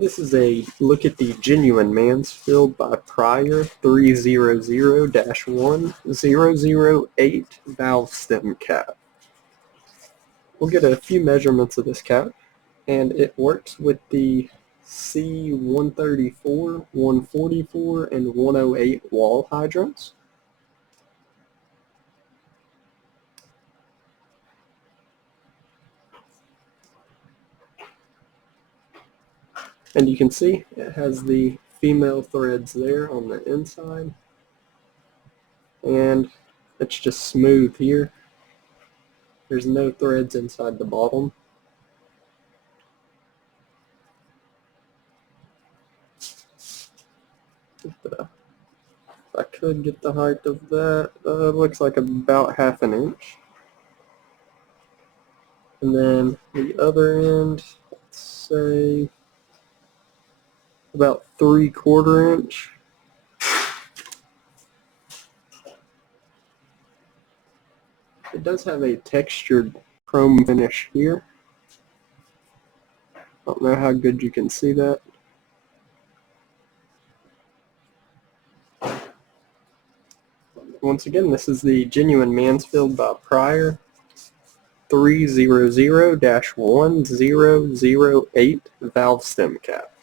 This is a look at the genuine Mansfield by Prier 300-1008 valve stem cap. We'll get a few measurements of this cap, and it works with the C134, 144, and 108 wall hydrants. And you can see it has the female threads there on the inside, and it's just smooth here. There's no threads inside the bottom. If I could get the height of that, looks like about ½ an inch. And then the other end, let's say about 3/4 inch. It does have a textured chrome finish here. Don't know how good you can see that. Once again, this is the genuine Mansfield by Prier 300-1008 valve stem cap.